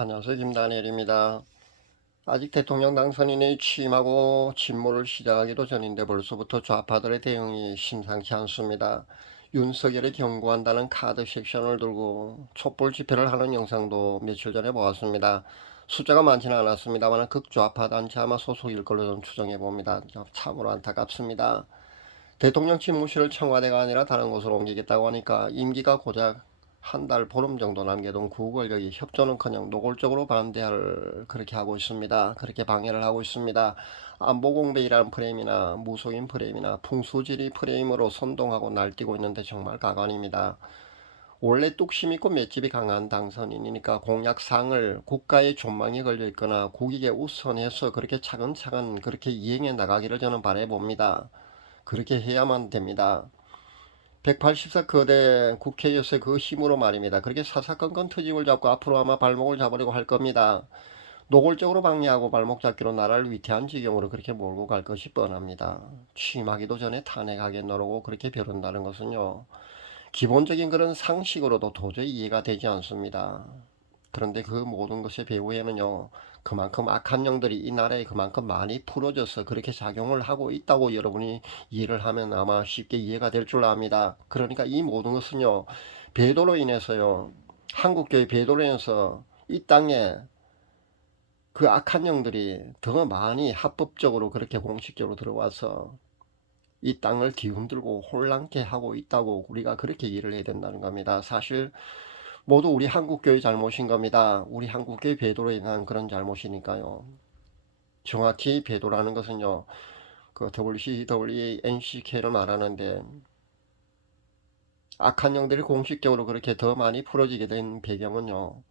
안녕하세요. 김다니엘입니다. 아직 대통령 당선인이 취임하고 직무를 시작하기도 전인데 벌써부터 좌파들의 대응이 심상치 않습니다. 윤석열이 경고한다는 카드 섹션을 들고 촛불 집회를 하는 영상도 며칠 전에 보았습니다. 숫자가 많지는 않았습니다만 극좌파 단체 아마 소속일 걸로 좀 추정해 봅니다. 참으로 안타깝습니다. 대통령 집무실을 청와대가 아니라 다른 곳으로 옮기겠다고 하니까 임기가 고작 한 달 보름 정도 남겨둔 구권력이 협조는커녕 노골적으로 반대를 그렇게 하고 있습니다. 그렇게 방해를 하고 있습니다. 안보공백이라는 프레임이나 무속인 프레임이나 풍수지리 프레임으로 선동하고 날뛰고 있는데 정말 가관입니다. 원래 뚝심 있고 맷집이 강한 당선인이니까 공약상을 국가의 존망이 걸려 있거나 국익에 우선해서 그렇게 차근차근 그렇게 이행해 나가기를 저는 바라봅니다. 그렇게 해야만 됩니다. 184 거대 국회에서 그 힘으로 말입니다. 그렇게 사사건건 트집을 잡고 앞으로 아마 발목을 잡으려고 할 겁니다. 노골적으로 방해하고 발목 잡기로 나라를 위태한 지경으로 그렇게 몰고 갈 것이 뻔합니다. 취임하기도 전에 탄핵하겠노라고 그렇게 벼른다는 것은요, 기본적인 그런 상식으로도 도저히 이해가 되지 않습니다. 그런데 그 모든 것의 배후에는요, 그만큼 악한 영들이 이 나라에 그만큼 많이 풀어져서 그렇게 작용을 하고 있다고 여러분이 이해를 하면 아마 쉽게 이해가 될 줄 압니다. 그러니까 이 모든 것은요, 배도로 인해서요, 한국교회 배도로 인해서 이 땅에 그 악한 영들이 더 많이 합법적으로 그렇게 공식적으로 들어와서 이 땅을 뒤흔들고 혼란케 하고 있다고 우리가 그렇게 이해를 해야 된다는 겁니다. 사실 모두 우리 한국교회 잘못인 겁니다. 우리 한국교회 배도로 인한 그런 잘못이니까요. 정확히 배도라는 것은요, 그 WCW, NCK를 말하는데 악한 영들이 공식적으로 그렇게 더 많이 풀어지게 된 배경은요,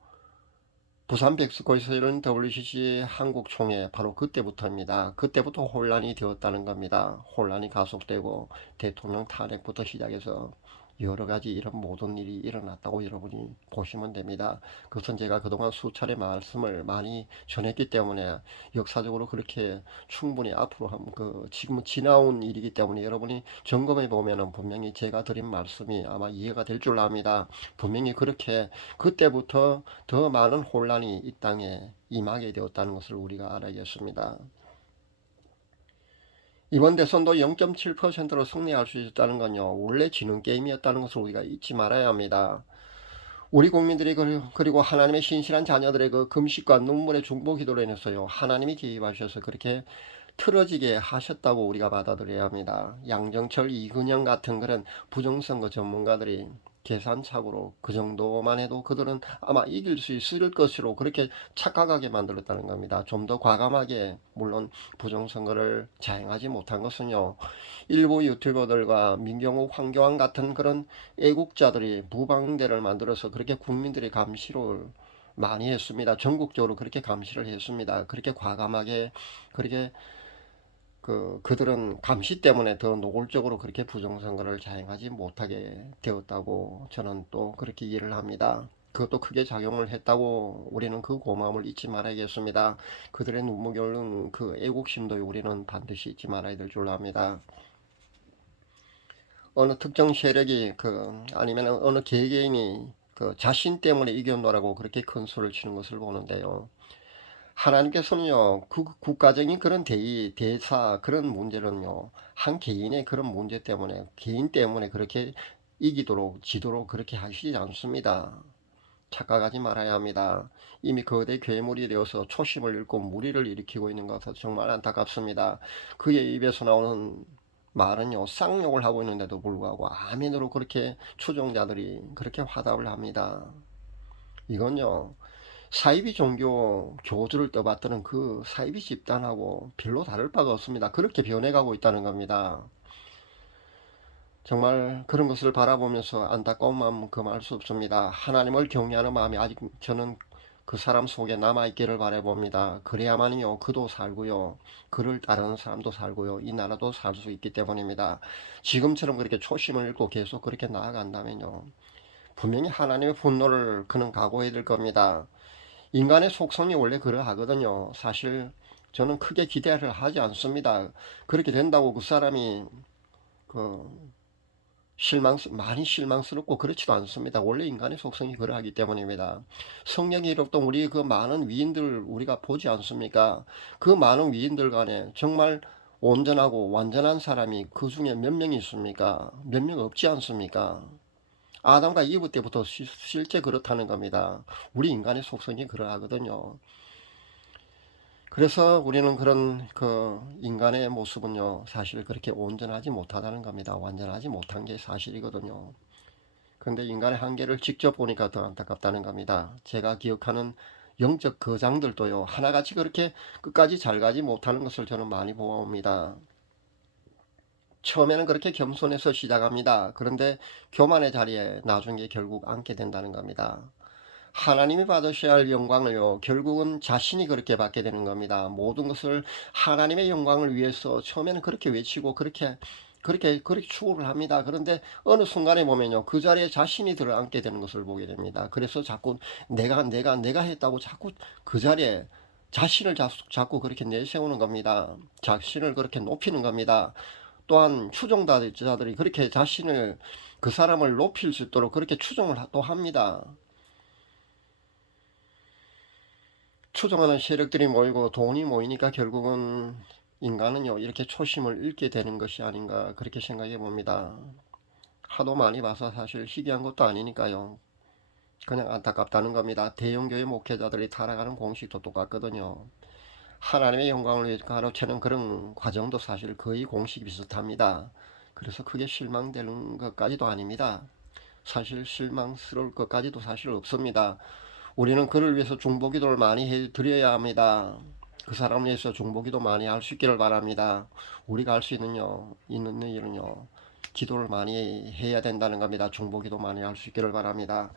부산 백스코에서 열린 WCC 한국 총회 바로 그때부터입니다. 그때부터 혼란이 되었다는 겁니다. 혼란이 가속되고 대통령 탄핵부터 시작해서 여러 가지 이런 모든 일이 일어났다고 여러분이 보시면 됩니다. 그것은 제가 그동안 수차례 말씀을 많이 전했기 때문에 역사적으로 그렇게 충분히 앞으로 지금은 지나온 일이기 때문에 여러분이 점검해 보면은 분명히 제가 드린 말씀이 아마 이해가 될 줄 압니다. 분명히 그렇게 그때부터 더 많은 혼란이 이 땅에 임하게 되었다는 것을 우리가 알아야겠습니다. 이번 대선도 0.7%로 승리할 수 있었다는 건요, 원래 지는 게임이었다는 것을 우리가 잊지 말아야 합니다. 우리 국민들이 그리고 하나님의 신실한 자녀들의 그 금식과 눈물의 중보 기도로 인해서요, 하나님이 개입하셔서 그렇게 틀어지게 하셨다고 우리가 받아들여야 합니다. 양정철, 이근영 같은 그런 부정선거 전문가들이 계산착오로 그 정도만 해도 그들은 아마 이길 수 있을 것으로 그렇게 착각하게 만들었다는 겁니다. 좀 더 과감하게, 물론 부정선거를 자행하지 못한 것은요, 일부 유튜버들과 민경욱, 황교안 같은 그런 애국자들이 무방대를 만들어서 그렇게 국민들의 감시를 많이 했습니다. 전국적으로 그렇게 감시를 했습니다. 그렇게 과감하게 그렇게 그들은 감시 때문에 더 노골적으로 그렇게 부정선거를 자행하지 못하게 되었다고 저는 또 그렇게 이해를 합니다. 그것도 크게 작용을 했다고 우리는 그 고마움을 잊지 말아야겠습니다. 그들의 눈물이 흐르는 그 애국심도 우리는 반드시 잊지 말아야 될 줄 압니다. 어느 특정 세력이 아니면 어느 개개인이 그 자신 때문에 이겨노라고 그렇게 큰 소리를 치는 것을 보는데요. 하나님께서는요, 그 국가적인 그런 대사, 그런 문제는요, 한 개인의 그런 문제 때문에, 개인 때문에 그렇게 이기도록, 지도록 그렇게 하시지 않습니다. 착각하지 말아야 합니다. 이미 거대 괴물이 되어서 초심을 잃고 무리를 일으키고 있는 것은 정말 안타깝습니다. 그의 입에서 나오는 말은요, 쌍욕을 하고 있는데도 불구하고 아멘으로 그렇게 추종자들이 그렇게 화답을 합니다. 이건요, 사이비 종교 교주를 떠받드는 그 사이비 집단하고 별로 다를 바가 없습니다. 그렇게 변해가고 있다는 겁니다. 정말 그런 것을 바라보면서 안타까운 마음 금할 수 없습니다. 하나님을 경외하는 마음이 아직 저는 그 사람 속에 남아있기를 바라봅니다. 그래야만요, 그도 살고요, 그를 따르는 사람도 살고요, 이 나라도 살 수 있기 때문입니다. 지금처럼 그렇게 초심을 잃고 계속 그렇게 나아간다면요, 분명히 하나님의 분노를 그는 각오해야 될 겁니다. 인간의 속성이 원래 그러하거든요. 사실 저는 크게 기대를 하지 않습니다. 그렇게 된다고 그 사람이 그 많이 실망스럽고 그렇지도 않습니다. 원래 인간의 속성이 그러하기 때문입니다. 성령의 이롭던 우리 그 많은 위인들 우리가 보지 않습니까? 그 많은 위인들 간에 정말 온전하고 완전한 사람이 그 중에 몇 명이 있습니까? 몇 명 없지 않습니까? 아담과 이브 때부터 실제 그렇다는 겁니다. 우리 인간의 속성이 그러하거든요. 그래서 우리는 그런 그 인간의 모습은요, 사실 그렇게 온전하지 못하다는 겁니다. 완전하지 못한 게 사실이거든요. 그런데 인간의 한계를 직접 보니까 더 안타깝다는 겁니다. 제가 기억하는 영적 거장들도요, 하나같이 그렇게 끝까지 잘 가지 못하는 것을 저는 많이 보아옵니다. 처음에는 그렇게 겸손해서 시작합니다. 그런데 교만의 자리에 나중에 결국 앉게 된다는 겁니다. 하나님이 받으셔야 할 영광을요, 결국은 자신이 그렇게 받게 되는 겁니다. 모든 것을 하나님의 영광을 위해서 처음에는 그렇게 외치고 그렇게 추구를 합니다. 그런데 어느 순간에 보면요, 그 자리에 자신이 들어앉게 되는 것을 보게 됩니다. 그래서 자꾸 내가 했다고 자꾸 그 자리에 자신을 자꾸 그렇게 내세우는 겁니다. 자신을 그렇게 높이는 겁니다. 또한 추종자들이 그렇게 자신을 그 사람을 높일 수 있도록 그렇게 추종을 또 합니다. 추종하는 세력들이 모이고 돈이 모이니까 결국은 인간은요 이렇게 초심을 잃게 되는 것이 아닌가 그렇게 생각해 봅니다. 하도 많이 봐서 사실 희귀한 것도 아니니까요. 그냥 안타깝다는 겁니다. 대형교회 목회자들이 타락하는 공식도 똑같거든요. 하나님의 영광을 위해 가로채는 그런 과정도 사실 거의 공식 비슷합니다. 그래서 크게 실망되는 것까지도 아닙니다. 사실 실망스러울 것까지도 사실 없습니다. 우리는 그를 위해서 중보기도를 많이 해드려야 합니다. 그 사람을 위해서 중보기도 많이 할 수 있기를 바랍니다. 우리가 할 수 있는 일은요, 기도를 많이 해야 된다는 겁니다. 중보기도 많이 할 수 있기를 바랍니다.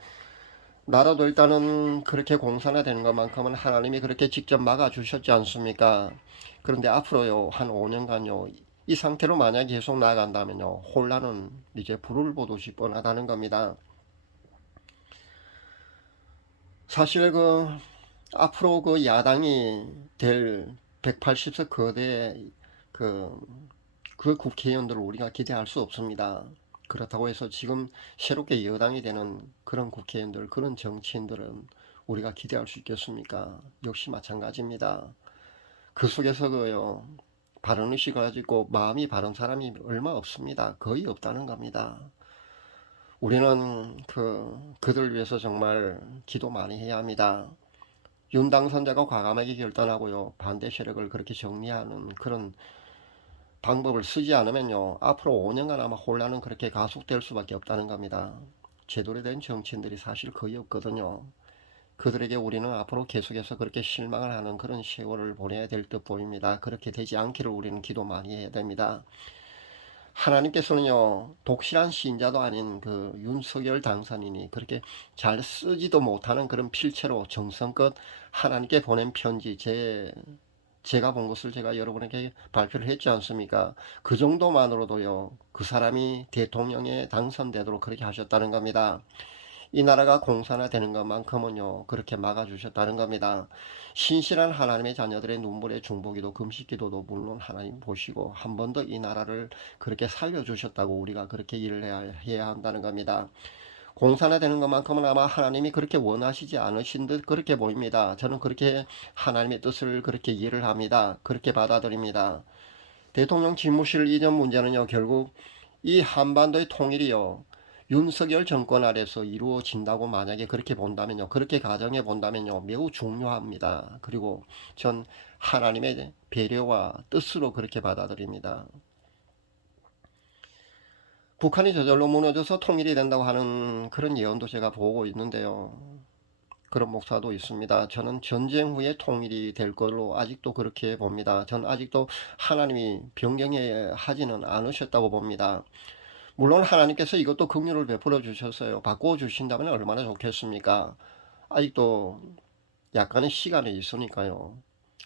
나라도 일단은 그렇게 공산화 되는 것만큼은 하나님이 그렇게 직접 막아주셨지 않습니까? 그런데 앞으로요, 한 5년간요, 이 상태로 만약에 계속 나아간다면요, 혼란은 이제 불을 보듯이 뻔하다는 겁니다. 사실 앞으로 그 야당이 될 180석 거대 그, 그 국회의원들을 우리가 기대할 수 없습니다. 그렇다고 해서 지금 새롭게 여당이 되는 그런 국회의원들, 그런 정치인들은 우리가 기대할 수 있겠습니까? 역시 마찬가지입니다. 그 속에서 바른 의식을 가지고 마음이 바른 사람이 얼마 없습니다. 거의 없다는 겁니다. 우리는 그들 위해서 정말 기도 많이 해야 합니다. 윤 당선자가 과감하게 결단하고요, 반대 세력을 그렇게 정리하는 그런 방법을 쓰지 않으면요, 앞으로 5년간 아마 혼란은 그렇게 가속될 수밖에 없다는 겁니다. 제대로 된 정치인들이 사실 거의 없거든요. 그들에게 우리는 앞으로 계속해서 그렇게 실망을 하는 그런 세월을 보내야 될 듯 보입니다. 그렇게 되지 않기를 우리는 기도 많이 해야 됩니다. 하나님께서는요, 독실한 신자도 아닌 그 윤석열 당선인이 그렇게 잘 쓰지도 못하는 그런 필체로 정성껏 하나님께 보낸 편지, 제가 본 것을 제가 여러분에게 발표를 했지 않습니까? 그 정도만으로도요, 그 사람이 대통령에 당선되도록 그렇게 하셨다는 겁니다. 이 나라가 공산화되는 것만큼은요, 그렇게 막아주셨다는 겁니다. 신실한 하나님의 자녀들의 눈물의 중보기도 금식기도도 물론 하나님 보시고 한 번 더 이 나라를 그렇게 살려주셨다고 우리가 그렇게 일을 해야 한다는 겁니다. 공산화되는 것만큼은 아마 하나님이 그렇게 원하시지 않으신 듯 그렇게 보입니다. 저는 그렇게 하나님의 뜻을 그렇게 이해를 합니다. 그렇게 받아들입니다. 대통령 집무실 이전 문제는요, 결국 이 한반도의 통일이요, 윤석열 정권 아래서 이루어진다고 만약에 그렇게 본다면요, 그렇게 가정해 본다면요, 매우 중요합니다. 그리고 전 하나님의 배려와 뜻으로 그렇게 받아들입니다. 북한이 저절로 무너져서 통일이 된다고 하는 그런 예언도 제가 보고 있는데요. 그런 목사도 있습니다. 저는 전쟁 후에 통일이 될 걸로 아직도 그렇게 봅니다. 전 아직도 하나님이 변경해 하지는 않으셨다고 봅니다. 물론 하나님께서 이것도 긍휼을 베풀어 주셨어요. 바꾸어 주신다면 얼마나 좋겠습니까? 아직도 약간의 시간이 있으니까요.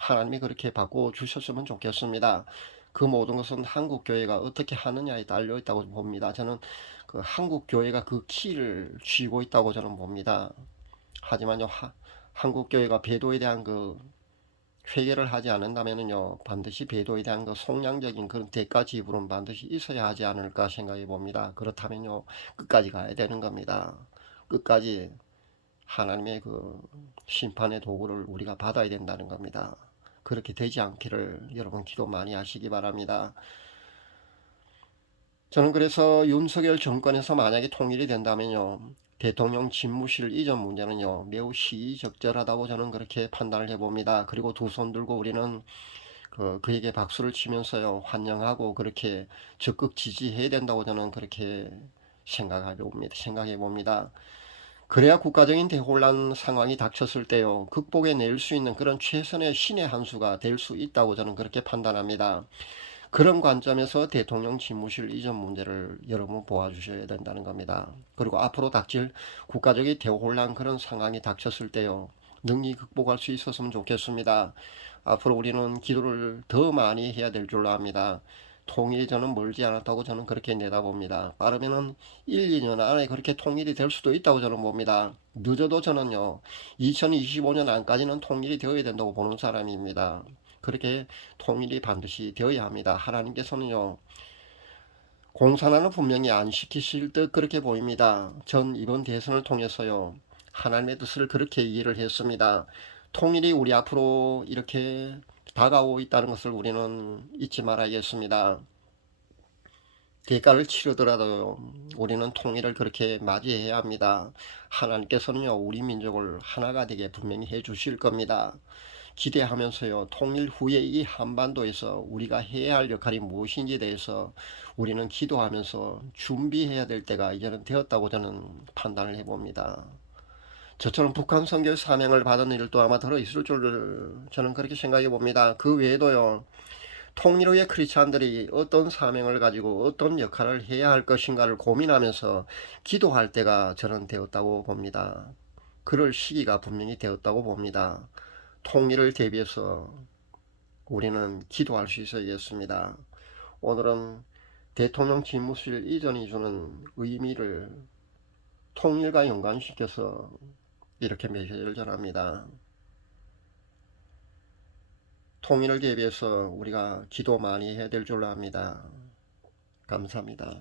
하나님이 그렇게 바꾸어 주셨으면 좋겠습니다. 그 모든 것은 한국 교회가 어떻게 하느냐에 달려 있다고 봅니다. 저는 그 한국 교회가 그 키를 쥐고 있다고 저는 봅니다. 하지만요, 한국 교회가 배도에 대한 회개를 하지 않는다면요 반드시 배도에 대한 그 속량적인 그런 대가 지불은 반드시 있어야 하지 않을까 생각해 봅니다. 그렇다면요 끝까지 가야 되는 겁니다. 끝까지 하나님의 그 심판의 도구를 우리가 받아야 된다는 겁니다. 그렇게 되지 않기를 여러분 기도 많이 하시기 바랍니다. 저는 그래서 윤석열 정권에서 만약에 통일이 된다면요 대통령 집무실 이전 문제는요 매우 시의적절하다고 저는 그렇게 판단을 해봅니다. 그리고 두 손 들고 우리는 그에게 박수를 치면서요 환영하고 그렇게 적극 지지해야 된다고 저는 그렇게 생각해 봅니다. 그래야 국가적인 대혼란 상황이 닥쳤을 때요 극복해 낼 수 있는 그런 최선의 신의 한 수가 될 수 있다고 저는 그렇게 판단합니다. 그런 관점에서 대통령 집무실 이전 문제를 여러분 보아주셔야 된다는 겁니다. 그리고 앞으로 닥칠 국가적인 대혼란 그런 상황이 닥쳤을 때요 능히 극복할 수 있었으면 좋겠습니다. 앞으로 우리는 기도를 더 많이 해야 될 줄로 압니다. 통일이 저는 멀지 않았다고 저는 그렇게 내다봅니다. 빠르면은 1, 2년 안에 그렇게 통일이 될 수도 있다고 저는 봅니다. 늦어도 저는요 2025년 안까지는 통일이 되어야 된다고 보는 사람입니다. 그렇게 통일이 반드시 되어야 합니다. 하나님께서는요 공산화는 분명히 안 시키실 듯 그렇게 보입니다. 전 이번 대선을 통해서요 하나님의 뜻을 그렇게 이해를 했습니다. 통일이 우리 앞으로 이렇게 다가오고 있다는 것을 우리는 잊지 말아야겠습니다. 대가를 치르더라도 우리는 통일을 그렇게 맞이해야 합니다. 하나님께서는요 우리 민족을 하나가 되게 분명히 해 주실 겁니다. 기대하면서요 통일 후에 이 한반도에서 우리가 해야 할 역할이 무엇인지에 대해서 우리는 기도하면서 준비해야 될 때가 이제는 되었다고 저는 판단을 해봅니다. 저처럼 북한 선교 사명을 받은 일도 아마 들어 있을 줄 저는 그렇게 생각해 봅니다. 그 외에도요 통일 후에 크리스찬들이 어떤 사명을 가지고 어떤 역할을 해야 할 것인가를 고민하면서 기도할 때가 저는 되었다고 봅니다. 그럴 시기가 분명히 되었다고 봅니다. 통일을 대비해서 우리는 기도할 수 있어야겠습니다. 오늘은 대통령 집무실 이전이 주는 의미를 통일과 연관시켜서 이렇게 메시지를 전합니다. 통일을 대비해서 우리가 기도 많이 해야 될 줄로 압니다. 감사합니다.